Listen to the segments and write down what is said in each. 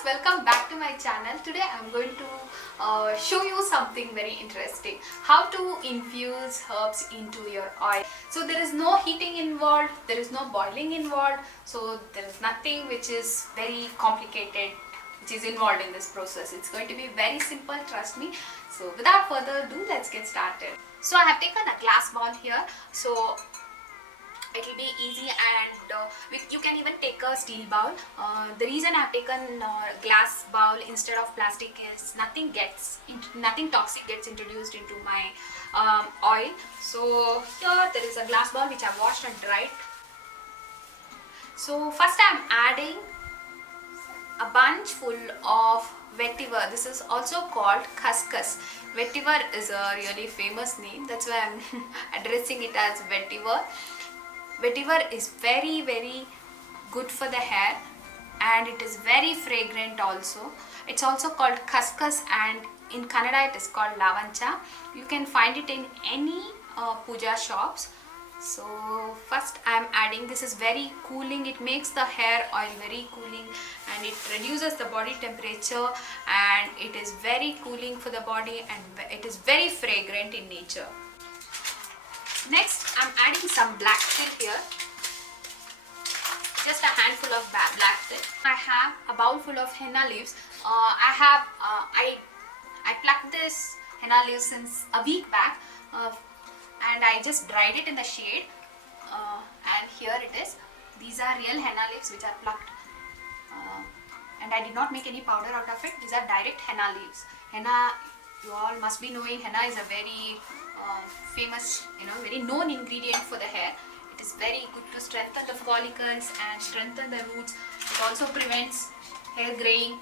viewers, welcome back to my channel. Today I'm going to show you something very interesting. How to infuse herbs into your oil. So there is no heating involved, there is no boiling involved, so there is nothing which is very complicated which is involved in this process. It's going to be very simple, trust me. So without further ado, let's get started. So I have taken a glass bowl here. So it will be easy, and you can even take a steel bowl. The reason I have taken glass bowl instead of plastic is nothing toxic gets introduced into my oil. So here there is a glass bowl which I have washed and dried. So first I am adding a bunch full of vetiver. This is also called khaskhas. Vetiver is a really famous name, that's why I am addressing it as vetiver. Vetiver is very good for the hair, and it is very fragrant also. It's also called khaskhas, and in Kannada it is called lavancha. You can find it in any puja shops. So first I am adding, this is very cooling, it makes the hair oil very cooling, and it reduces the body temperature, and it is very cooling for the body, and it is very fragrant in nature. Next, I'm adding some black till here, just a handful of black till. I have a bowl full of henna leaves. I plucked this henna leaves since a week back, and I just dried it in the shade. And here it is. These are real henna leaves which are plucked, and I did not make any powder out of it. These are direct henna leaves. Henna, you all must be knowing, henna is a very famous, very known ingredient for the hair. It is very good to strengthen the follicles and strengthen the roots. It also prevents hair graying.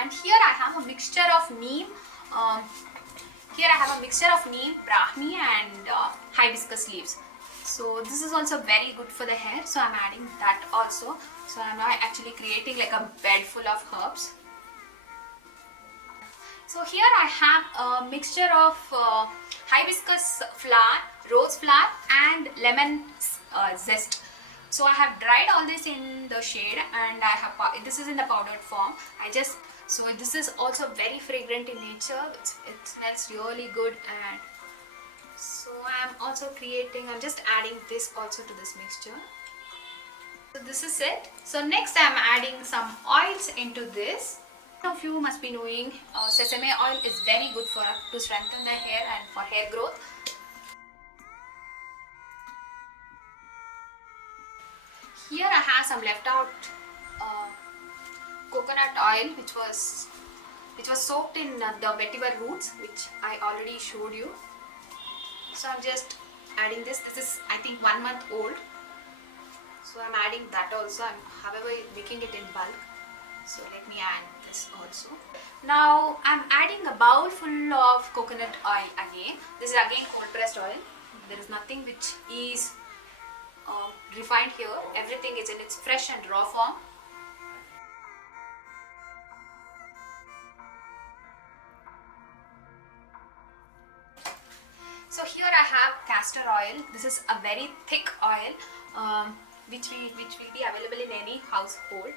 And here I have a mixture of neem. Brahmi, and hibiscus leaves. So this is also very good for the hair. So I'm adding that also. So I'm now actually creating like a bed full of herbs. So here I have a mixture of hibiscus flower, rose flower, and lemon zest. So I have dried all this in the shade, and this is in the powdered form. So this is also very fragrant in nature. It smells really good, and so I'm just adding this also to this mixture. So this is it. So next I'm adding some oils into this. Some of you must be knowing sesame oil is very good to strengthen the hair and for hair growth. Here I have some left out coconut oil which was soaked in the vetiver roots, which I already showed you. So I'm just adding this. This is, I think, 1 month old. So I'm adding that also. I'm however making it in bulk. So let me add this also. Now I'm adding a bowl full of coconut oil again. This is again cold pressed oil. There is nothing which is refined here. Everything is in its fresh and raw form. So here I have castor oil. This is a very thick oil, which will be available in any household.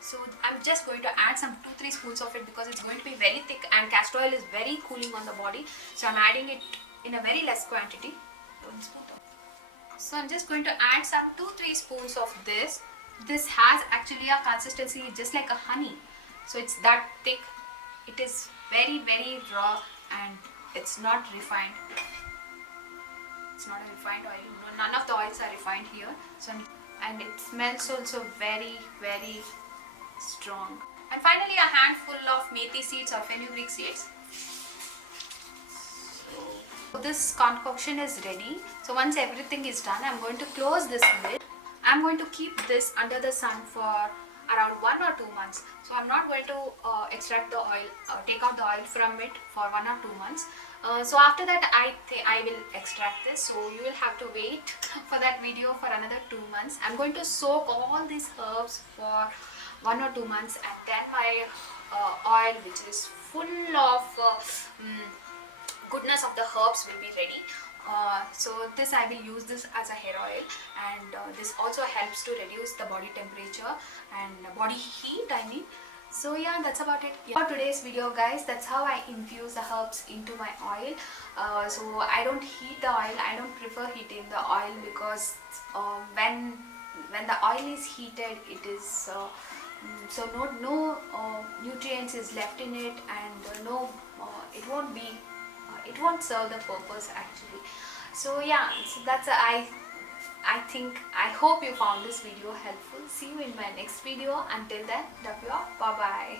So I'm just going to add some 2-3 spoons of it because it's going to be very thick, and castor oil is very cooling on the body. So I'm adding it in a very less quantity. 1 spoon. So I'm just going to add some 2-3 spoons of this. This has actually a consistency just like a honey. So it's that thick. It is very raw, and it's not refined. It's not a refined oil. No, none of the oils are refined here. So, and it smells also very strong. And finally a handful of methi seeds or fenugreek seeds. So this concoction is ready. So once everything is done, I'm going to close this lid. I'm going to keep this under the sun for around 1 or 2 months. So I'm not going to extract the oil, take out the oil from it for 1 or 2 months. So after that I will extract this. So you will have to wait for that video for another 2 months. I'm going to soak all these herbs for 1 or 2 months, and then my oil, which is full of goodness of the herbs, will be ready. So this I will use this as a hair oil, and this also helps to reduce the body temperature and body heat, I mean. So yeah, that's about it for today's video, guys. That's how I infuse the herbs into my oil. So I don't heat the oil. I don't prefer heating the oil because when the oil is heated, it is so no nutrients is left in it, and no it won't be it won't serve the purpose actually. So yeah, so that's I think I hope you found this video helpful. See you in my next video. Until then, love you all. Bye bye.